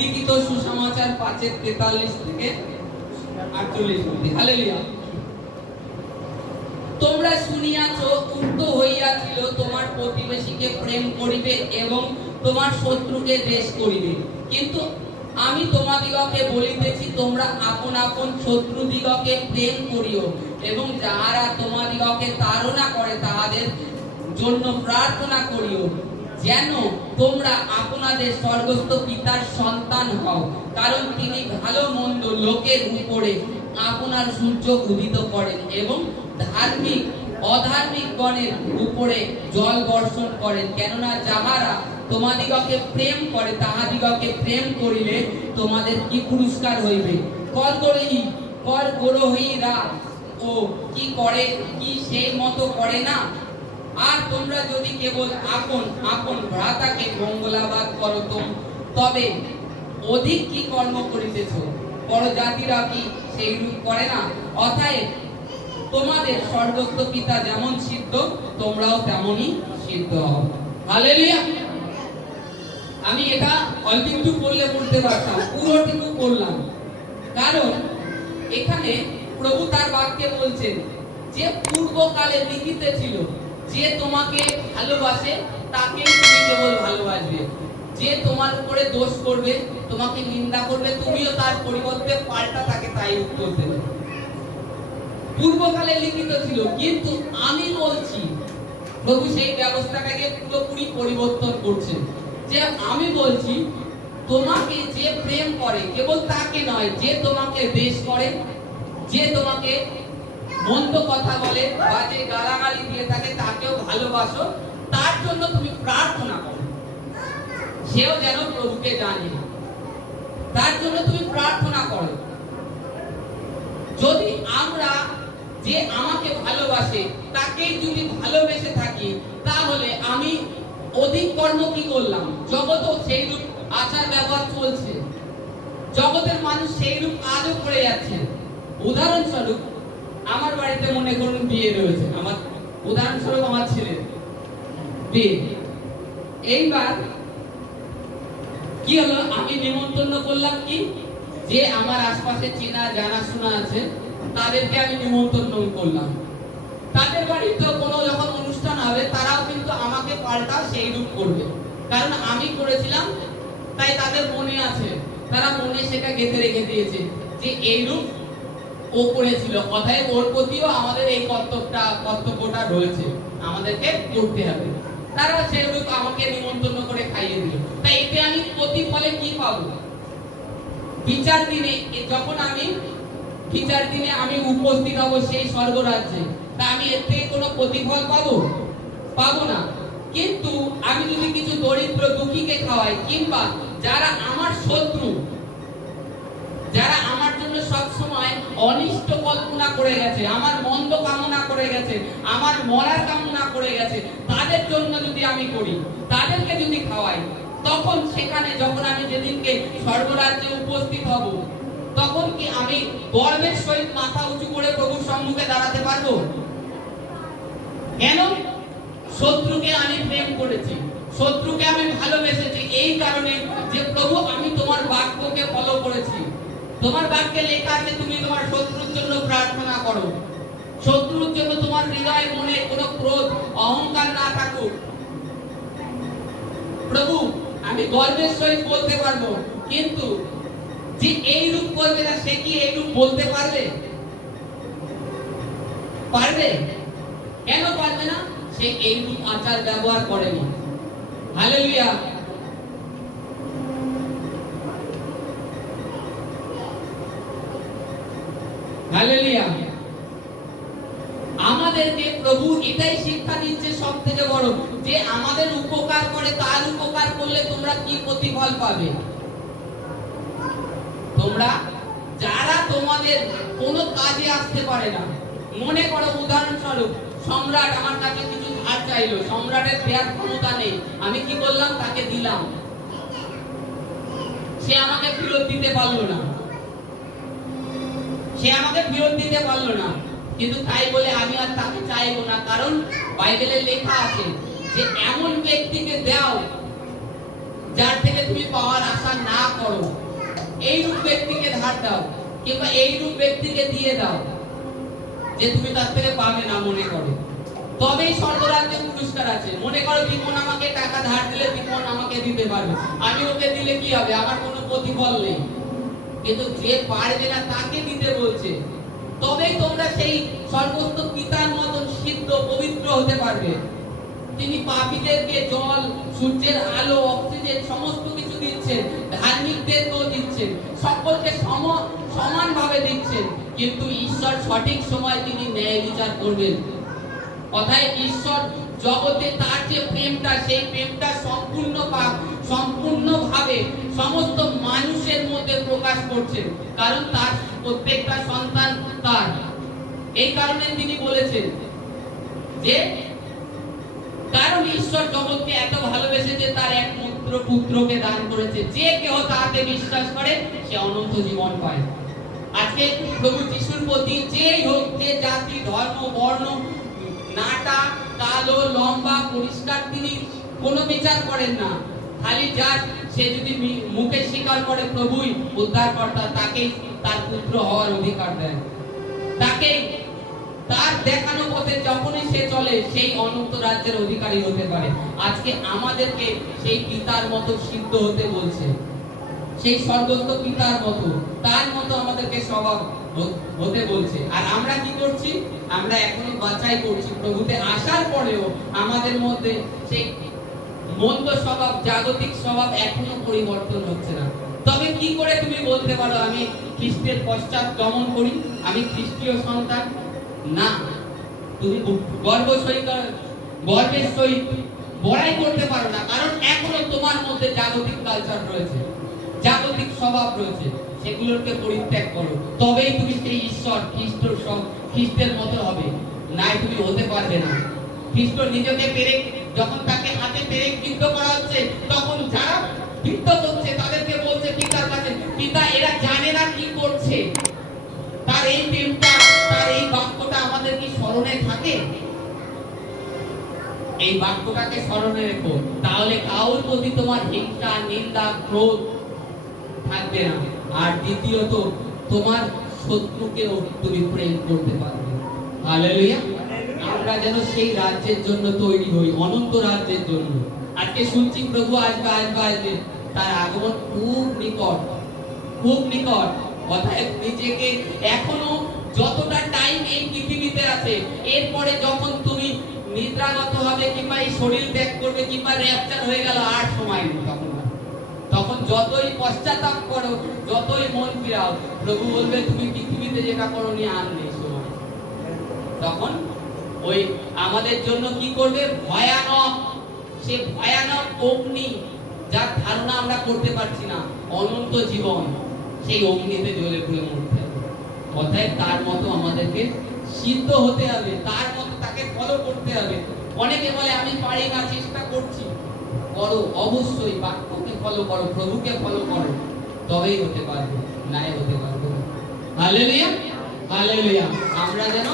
লিখিত সুসমাচার 5:43 থেকে 48 অবধি। হালেলুয়া। তোমরা শুনিয়াছ উক্ত হইয়াছিল, তোমার প্রতিবেশীকে প্রেম করিবে এবং তোমার শত্রুকে দ্বেষ করিবে। কিন্তু আমি তোমাদিগকে বলিতেছি, তোমরা আপন আপন শত্রুদিগকে প্রেম করিও এবং যাহারা তোমাদিগকে তাড়না করে তাহাদের জন্য প্রার্থনা করিও, যেন তোমরা আপনাদের স্বর্গস্থ পিতার সন্তান হও, কারণ তিনি ভালো মন্দ লোকের উপরে আপনার সূর্য উদিত করেন এবং ধার্মিক অধার্মিক গণের উপরে জল বর্ষণ করেন। কেননা যাহারা তোমাদিগকে প্রেম করে তাহাদিগকে প্রেম করিলে তোমাদের কি পুরস্কার হইবে? করগ্রহীরা ও কি করে, কি সেই মতো করে না? আর তোমরা যদি কেবল আপন আপন ভ্রাতাকে মঙ্গলাবাদ করো, তবে অধিক কি কর্ম করিতেছ? পরজাতিরা কি সেই রূপ করে না? অতএব তোমাদের স্বর্গস্থ পিতা যেমন সিদ্ধ, তোমরাও তেমনই সিদ্ধ হও। হালেলুয়া। আমি এটা অল্প একটু পড়লে পড়তে পারতাম, পুরোটুকু পড়লাম, কারণ এখানে প্রভু তার বাক্যে বলছেন যে পূর্বকালে লিখিত ছিল, যে তোমাকে ভালোবাসে তাকে তুমি কেবল ভালোবাসবে, যে তোমার উপরে দোষ করবে, তোমাকে নিন্দা করবে, তুমিও তার পরিবর্তে পাল্টা তাকে তাই উত্তর দেবে। পূর্বকালে লিখিত ছিল, কিন্তু আমি বলছি প্রভু সেই ব্যবস্থাটাকে পুরোপুরি পরিবর্তন করছেন। যে আমি বলছি, তোমাকে যে প্রেম করে কেবল তাকে নয়, যে তোমাকে দ্বেষ করে, যে তোমাকে মন্দ কথা বলে বা যে গালাগালি দিয়ে থাকে তাকেও ভালোবাসো, তার জন্য তুমি প্রার্থনা করো, সেও যেন প্রভুকে জানে, তার জন্য তুমি প্রার্থনা করো। যদি আমরা যে আমাকে ভালোবাসে তাকেই যদি ভালোবেসে থাকি, তাহলে আমি অধিক কর্ম কি করলাম? জগতেও সেই রূপ আচার ব্যবহার চলছে, জগতের মানুষ সেই রূপ আজও করে যাচ্ছে। উদাহরণস্বরূপ আমার বাড়িতে মনে করুন বিয়ে রয়েছে, আমার উদাহরণস্বরূপ আমার ছেলের বিয়ে। এইবার কি হলো, আমি নিমন্ত্রণ করলাম কি, যে আমার আশপাশে চেনা জানাশোনা আছে তাদেরকে আমি নিমন্ত্রণ করলাম। তাদের বাড়িতে কোনো যখন অনুষ্ঠান হবে, তারাও কিন্তু আমাকে পাল্টা সেই রূপ করবে, কারণ আমি করেছিলাম, তাই তাদের মনে আছে, তারা মনে সেটা গেঁথে রেখে দিয়েছে যে এই রূপ ও করেছিল, অতএব ওর প্রতিও আমাদের এই কর্তব্যটা রয়েছে, আমাদেরকে করতে হবে। তারা সেই রূপ আমাকে নিমন্ত্রণ করে খাইয়ে দিল। তাই এতে আমি প্রতিফলে কি পাবো? বিচার দিনে, যখন আমি বিচার দিনে আমি উপস্থিত হব সেই স্বর্গরাজ্যে, তা আমি এর থেকে কোনো প্রতিফল পাবো না। কিন্তু আমি যদি কিছু দরিদ্র দুঃখীকে খাওয়াই, কিংবা যারা আমার শত্রু, যারা আমার জন্য সব সময় অনিষ্ট কল্পনা করে গেছে, আমার মন্দ কামনা করে গেছে, আমার মরার কামনা করে গেছে, তাদের জন্য যদি আমি করি, তাদেরকে যদি খাওয়াই, তখন সেখানে যখন আমি যেদিনকে স্বর্গরাজ্যে উপস্থিত হব, তখন কি আমি গর্বের সহিত মাথা উঁচু করে প্রভুর সম্মুখে দাঁড়াতে পারবো? কেন? শত্রুকে আমি প্রেম করেছি, শত্রুকে আমি ভালোবেসেছি, এই কারণে যে প্রভু আমি তোমার বাক্যকে ফলো করেছি। তোমার বাক্যে লেখা আছে তুমি তোমার শত্রুর জন্য প্রার্থনা করো, শত্রুর জন্য তোমার হৃদয়ে মনে কোনো ক্রোধ অহংকার না থাকুক। প্রভু আমি গর্বের সহিত বলতে পারবো, কিন্তু যে এই রূপ করবে না, সে কি এই রূপ বলতে পারবে? পারবে? কেন পারবে না? সে এই রূপ আচার ব্যবহার করেনি। হালেলুয়া। হালেলুয়া। আমাদেরকে প্রভু এটাই শিক্ষা দিচ্ছে সব থেকে বড়, যে আমাদের উপকার করে তার উপকার করলে তোমরা কি প্রতিফল পাবে? তোমরা যারা তোমাদের কোনো কাজে আসতে পারে না, মনে করো উদাহরণস্বরূপ সম্রাট আমার কাছে কিছু ধার চাইলো, সম্রাটের দেয়ার ক্ষমতা নেই, আমি কি করলাম? তাকে দিলাম, সে আমাকে ফেরত দিতে পারলো না, কিন্তু তাই বলে আমি আর তাকে চাইবো না, কারণ বাইবেলে লেখা আছে যে এমন ব্যক্তিকে দাও যার থেকে তুমি পাওয়ার আশা না করো। এইরূপ ব্যক্তিকে ধার দাও, কিংবা এইরূপ ব্যক্তিকে দিয়ে দাও যে তুমি তার থেকে পাবে না মনে করো, তবেই স্বর্গরাজ্যে পুরস্কার আছে। মনে করো বিমন আমাকে টাকা ধার দিলে বিমন আমাকে দিতে পারবে, আমি ওকে দিলে কি হবে, আমার কোনো প্রতিফল নেই। কিন্তু যে পারবে না তাকে দিতে বলছে, তবেই তোমরা সেই সর্বস্ত পিতার মতন সিদ্ধ পবিত্র হতে পারবে। তিনি পাপীদেরকে জল, সূর্যের আলো, অক্সিজেন সমস্ত কিছু দিচ্ছেন, ধার্মিকদেরকেও দিচ্ছেন, সকলকে সমানভাবে দিচ্ছেন। কিন্তু ঈশ্বর সঠিক সময় তিনি ন্যায় বিচার করবেন। কথায় ঈশ্বর জগতে তার যে প্রেমটা, সেই প্রেমটা সম্পূর্ণভাবে সমস্ত মানুষের মধ্যে প্রকাশ করছেন, কারণ তার প্রত্যেকটা সন্তান তার। এই কারণে তিনি বলেছেন যে কারণ ঈশ্বর জগৎকে এত ভালোবেসেছে তার একমাত্র পুত্রকে দান করেছে, যে কেহ তাতে বিশ্বাস করে সে অনন্ত জীবন পায়। আজকে প্রভু যিশুর প্রতি যেই হোক, যে জাতি, ধর্ম, বর্ণ, নাটা, কালো, লম্বা, পরিষ্কার, তিনি কোনো বিচার করেন না। খালি যার সে যদি মুখে স্বীকার করে প্রভুই উদ্ধারকর্তা, তাকেই তার পুত্র হওয়ার অধিকার দেন। তাকেই তার দেখানো পথে যখনই সে চলে, সেই অনন্ত রাজ্যের অধিকারী হতে পারে। আজকে আমাদেরকে সেই পিতার মতো সিদ্ধ হতে বলছে, সেই স্বর্গস্থ পিতার মতো, তার মতো আমাদেরকে স্বভাব হতে বলছে। আর আমরা কি করছি? আমরা এখনো বাছাই করছি। প্রভুতে আসার পরেও আমাদের মধ্যে সেই মন্দ স্বভাব, জাগতিক স্বভাব এখনো পরিবর্তন হচ্ছে না। তবে কি করে তুমি বলতে পারো আমি খ্রিস্টের পশ্চাৎ গমন করি, আমি খ্রিস্টীয় সন্তান? না, তুমি গর্বের সহিত বড়াই করতে পারো না, কারণ এখনো তোমার মধ্যে জাগতিক কালচার রয়েছে, জাগতিক স্বভাব রয়েছে। সেগুলোকে পরিত্যাগ করো, তবেই তুমি সেই ঈশ্বর খ্রিস্টের মতো হবে, নাই তুমি হতে পারবে না। খ্রিস্ট নিজেকে পেরেক, যখন তাকে হাতে পেরেক বিদ্ধ করা হচ্ছে, তখন যারা বিদ্ধ করছে তাদেরকে বলছে পিতার কাছে, পিতা এরা জানে না কি করছে। তার এই প্রেমটা, তার এই বাক্যটা আমাদের কি স্মরণে থাকে? এই বাক্যটাকে স্মরণে রেখো, তাহলে কাউর প্রতি তোমার হিংসা, নিন্দা, ক্রোধ থাকবে না। আর দ্বিতীয়ত, তোমার শত্রুকেও তুমি প্রেম করতে পারবে। হালেলুয়া। আমরা যেন সেই রাজ্যের জন্য তৈরি হই, অনন্ত রাজ্যের জন্য। আজকে শুনছি প্রভু আসবে, তার আগমন খুব নিকট, খুব নিকট। অতএব নিজেকে এখনো যতটা টাইম এই পৃথিবীতে আছে, এরপরে যখন তুমি নিদ্রাগত হবে, কিংবা এই শরীর ত্যাগ করবে, কিংবা র্যাপচার হয়ে গেল, আর সময় নেই। তখন যতই পশ্চাতাপ করো, যতই মন ফিরাও, প্রভু বলবে তুমি পৃথিবীতে যেটা করোনি আর নেই সময়। তখন ওই আমাদের জন্য কি করবে? ভয়ানক, সে ভয়ানক অগ্নি, যার ধারণা আমরা করতে পারছি না, অনন্ত জীবন, সেই অগ্নিতে জ্বলে পুড়ে মরতে হবে। অতএব তার মতো আমাদেরকে সিদ্ধ হতে হবে, তার মতো তাকে ফলো করতে হবে। অনেকে বলে আমি পারি না, চেষ্টা করছি। করো, অবশ্যই বাক্যকে ফলো করো, প্রভুকে ফলো করো, তবেই হতে পারবে, নাই হতে পারবে না। Hallelujah, hallelujah. আমরা যেন